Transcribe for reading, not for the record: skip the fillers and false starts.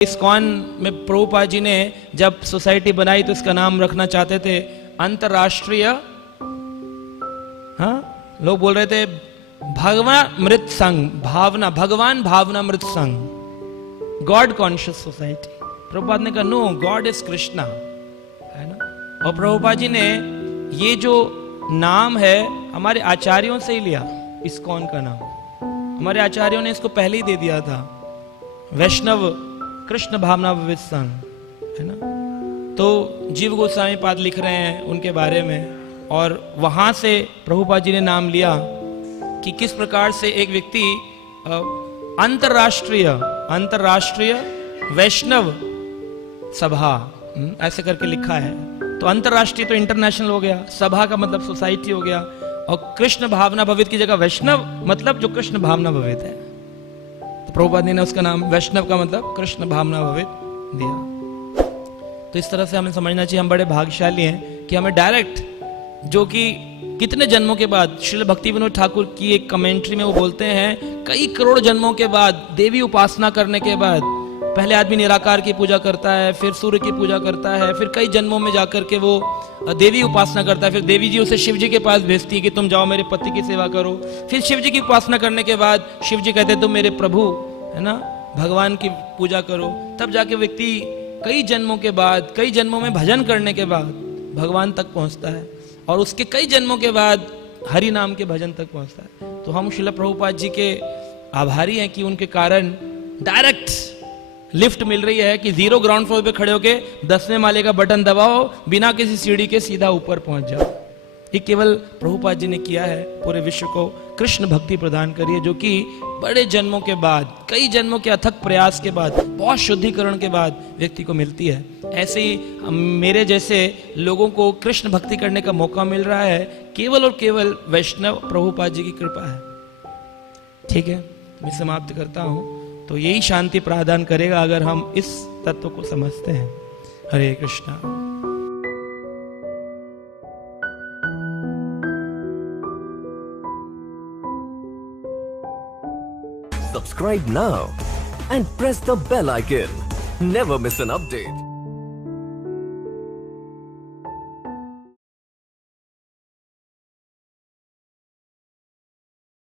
ISKCON में प्रभुपाद जी ने जब सोसाइटी बनाई तो इसका नाम रखना चाहते थे अंतरराष्ट्रीय, हाँ लोग बोल रहे थे भगवान संघ, भगवान भावनामृत संघ, गॉड कॉन्शियस सोसाइटी। प्रभुपाद ने कहा नो, गॉड इज कृष्णा, है ना। और प्रभुपाद जी ने ये जो नाम है हमारे आचार्यों से ही लिया, इस्कॉन का नाम हमारे आचार्यों ने इसको पहले ही दे दिया था, वैष्णव कृष्ण भावनामृत संघ, है ना। तो जीव गोस्वामी पाद लिख रहे हैं उनके बारे में, और वहां से प्रभुपाद जी ने नाम लिया कि किस प्रकार से एक व्यक्ति अंतरराष्ट्रीय वैष्णव सभा, ऐसे करके लिखा है। तो अंतरराष्ट्रीय तो इंटरनेशनल हो गया, सभा का मतलब सोसाइटी हो गया, और कृष्ण भावना भवित की जगह वैष्णव मतलब जो कृष्ण भावना भवित है। तो प्रभुपाद ने उसका नाम वैष्णव का मतलब कृष्ण भावना भवित दिया। तो इस तरह से हमें समझना चाहिए हम बड़े भाग्यशाली हैं कि हमें डायरेक्ट, जो कि कितने जन्मों के बाद, श्रील भक्ति विनोद ठाकुर की एक कमेंट्री में वो बोलते हैं कई करोड़ जन्मों के बाद, देवी उपासना करने के बाद, पहले आदमी निराकार की पूजा करता है, फिर सूर्य की पूजा करता है, फिर कई जन्मों में जाकर के वो देवी उपासना करता है, फिर देवी जी उसे शिव जी के पास भेजती है कि तुम जाओ मेरे पति की सेवा करो। फिर शिव जी की उपासना करने के बाद शिव जी कहते तुम मेरे प्रभु, है ना, भगवान की पूजा करो। तब जाके व्यक्ति कई जन्मों के बाद, कई जन्मों में भजन करने के बाद भगवान तक पहुंचता है, और उसके कई जन्मों के बाद हरि नाम के भजन तक पहुंचता है। तो हम श्रील प्रभुपाद जी के आभारी हैं कि उनके कारण डायरेक्ट लिफ्ट मिल रही है कि 0 ग्राउंड फ्लोर पे खड़े होके 10वें माले का बटन दबाओ, बिना किसी सीढ़ी के सीधा ऊपर पहुंच जाओ। ये केवल प्रभुपाद जी ने किया है, पूरे विश्व को कृष्ण भक्ति प्रदान करी है, जो कि बड़े जन्मों के बाद, कई जन्मों के अथक प्रयास के बाद, बहुत शुद्धिकरण के बाद व्यक्ति को मिलती है। ऐसे ही मेरे जैसे लोगों को कृष्ण भक्ति करने का मौका मिल रहा है, केवल और केवल वैष्णव प्रभुपाद जी की कृपा है। ठीक है, मैं समाप्त करता हूं। तो यही शांति प्रदान करेगा अगर हम इस तत्व को समझते हैं। हरे Krishna. Subscribe now and press the bell icon. Never miss an update.